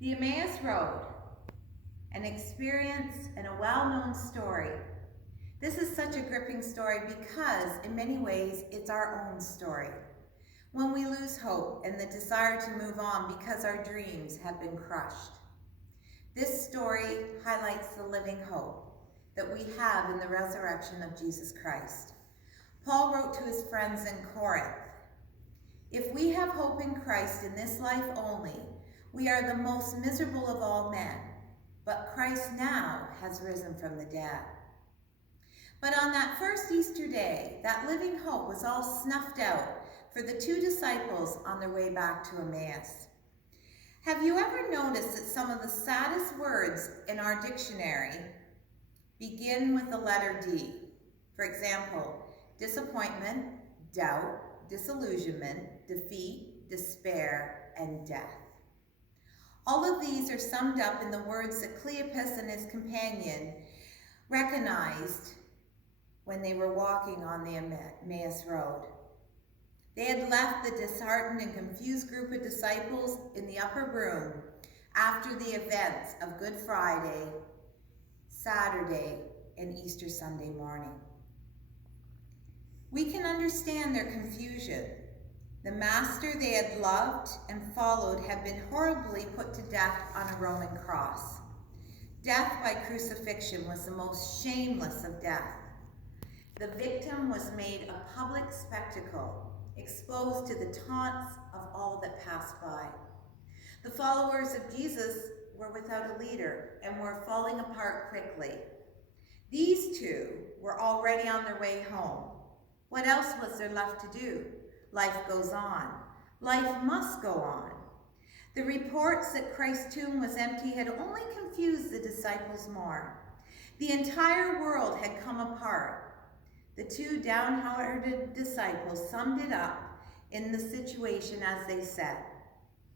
The Emmaus Road, an experience and a well-known story. This is such a gripping story because, in many ways, it's our own story. When we lose hope and the desire to move on because our dreams have been crushed. This story highlights the living hope that we have in the resurrection of Jesus Christ. Paul wrote to his friends in Corinth, "If we have hope in Christ in this life only, we are the most miserable of all men, but Christ now has risen from the dead." But on that first Easter day, that living hope was all snuffed out for the two disciples on their way back to Emmaus. Have you ever noticed that some of the saddest words in our dictionary begin with the letter D? For example, disappointment, doubt, disillusionment, defeat, despair, and death. All of these are summed up in the words that Cleopas and his companion recognized when they were walking on the Emmaus Road. They had left the disheartened and confused group of disciples in the upper room after the events of Good Friday, Saturday, and Easter Sunday morning. We can understand their confusion. The master they had loved and followed had been horribly put to death on a Roman cross. Death by crucifixion was the most shameless of death. The victim was made a public spectacle, exposed to the taunts of all that passed by. The followers of Jesus were without a leader and were falling apart quickly. These two were already on their way home. What else was there left to do? Life goes on. Life must go on. The reports that Christ's tomb was empty had only confused the disciples more. The entire world had come apart. The two downhearted disciples summed it up in the situation as they said,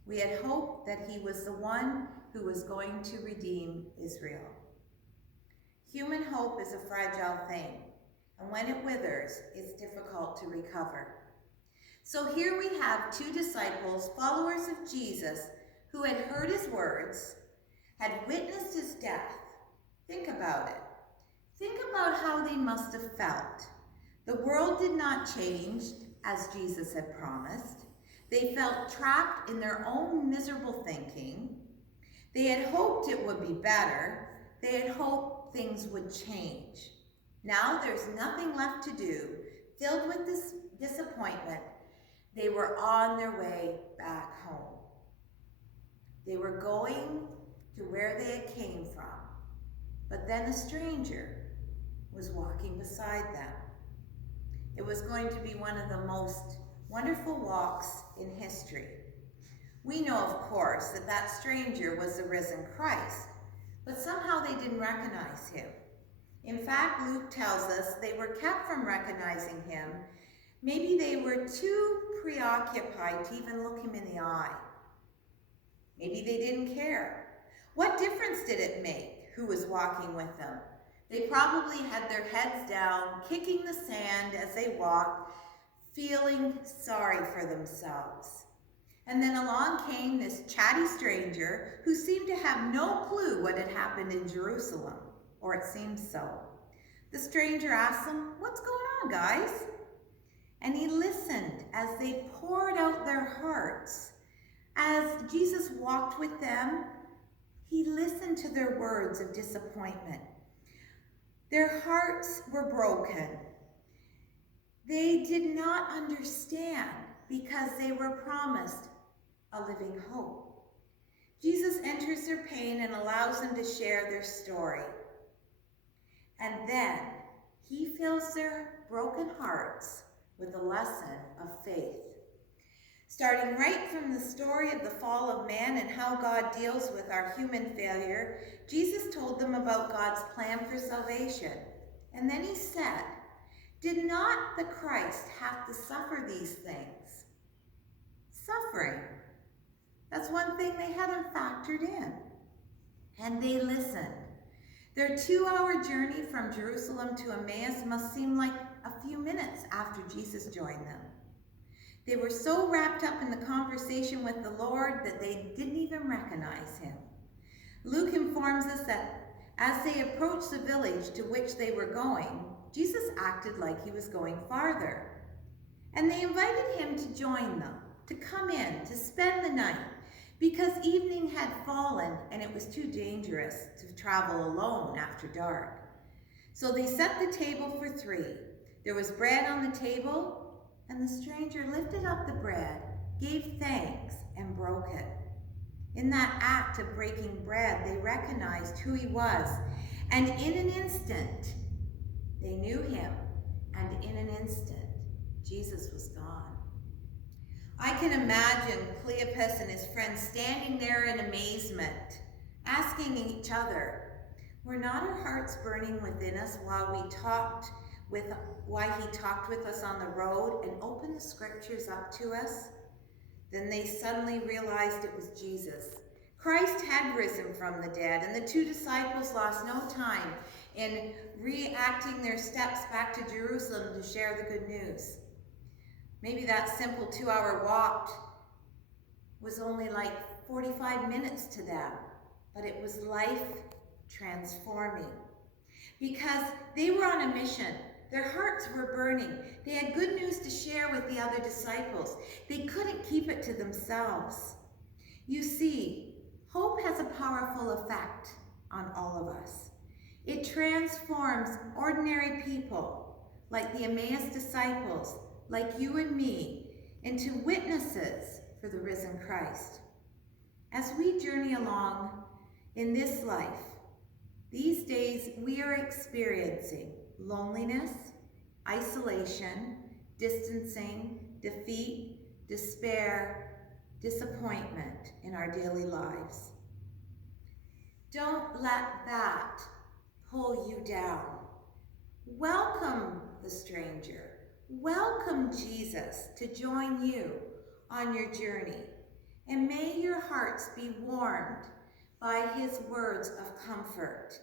"We had hoped that he was the one who was going to redeem Israel." Human hope is a fragile thing, and when it withers, it's difficult to recover. So here we have two disciples, followers of Jesus, who had heard his words, had witnessed his death. Think about it. Think about how they must have felt. The world did not change as Jesus had promised. They felt trapped in their own miserable thinking. They had hoped it would be better. They had hoped things would change. Now there's nothing left to do. Filled with this disappointment, they were on their way back home. They were going to where they had came from. But then a stranger was walking beside them. It was going to be one of the most wonderful walks in history. We know, of course, that that stranger was the risen Christ, but somehow they didn't recognize him. In fact, Luke tells us they were kept from recognizing him. Maybe they were too preoccupied to even look him in the eye. Maybe they didn't care. What difference did it make who was walking with them? They probably had their heads down, kicking the sand as they walked, feeling sorry for themselves. And then along came this chatty stranger who seemed to have no clue what had happened in Jerusalem, or it seemed so. The stranger asked them, "What's going on, guys?" And he listened as they poured out their hearts. As Jesus walked with them, he listened to their words of disappointment. Their hearts were broken. They did not understand because they were promised a living hope. Jesus enters their pain and allows them to share their story. And then he fills their broken hearts with a lesson of faith. Starting right from the story of the fall of man and how God deals with our human failure, Jesus told them about God's plan for salvation. And then he said, "Did not the Christ have to suffer these things?" Suffering. That's one thing they hadn't factored in. And they listened. Their 2-hour journey from Jerusalem to Emmaus must seem like a few minutes after Jesus joined them. They were so wrapped up in the conversation with the Lord that they didn't even recognize him. Luke informs us that as they approached the village to which they were going, Jesus acted like he was going farther. And they invited him to join them, to come in, to spend the night, because evening had fallen and it was too dangerous to travel alone after dark. So they set the table for 3. There was bread on the table, and the stranger lifted up the bread, gave thanks, and broke it. In that act of breaking bread, they recognized who he was, and in an instant, they knew him, and in an instant, Jesus was gone. I can imagine Cleopas and his friends standing there in amazement, asking each other, were not our hearts burning within us while he talked with us on the road and opened the scriptures up to us? Then they suddenly realized it was Jesus. Christ had risen from the dead, and the 2 disciples lost no time in reacting their steps back to Jerusalem to share the good news. Maybe that simple 2-hour walk was only like 45 minutes to them, but it was life transforming because they were on a mission. Their hearts were burning. They had good news to share with the other disciples. They couldn't keep it to themselves. You see, hope has a powerful effect on all of us. It transforms ordinary people, like the Emmaus disciples, like you and me, into witnesses for the risen Christ. As we journey along in this life, these days we are experiencing loneliness, isolation, distancing, defeat, despair, disappointment in our daily lives. Don't let that pull you down. Welcome the stranger. Welcome Jesus to join you on your journey. And may your hearts be warmed by his words of comfort.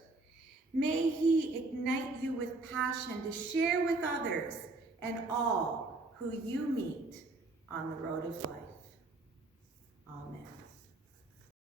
May he ignite you with passion to share with others and all who you meet on the road of life. Amen.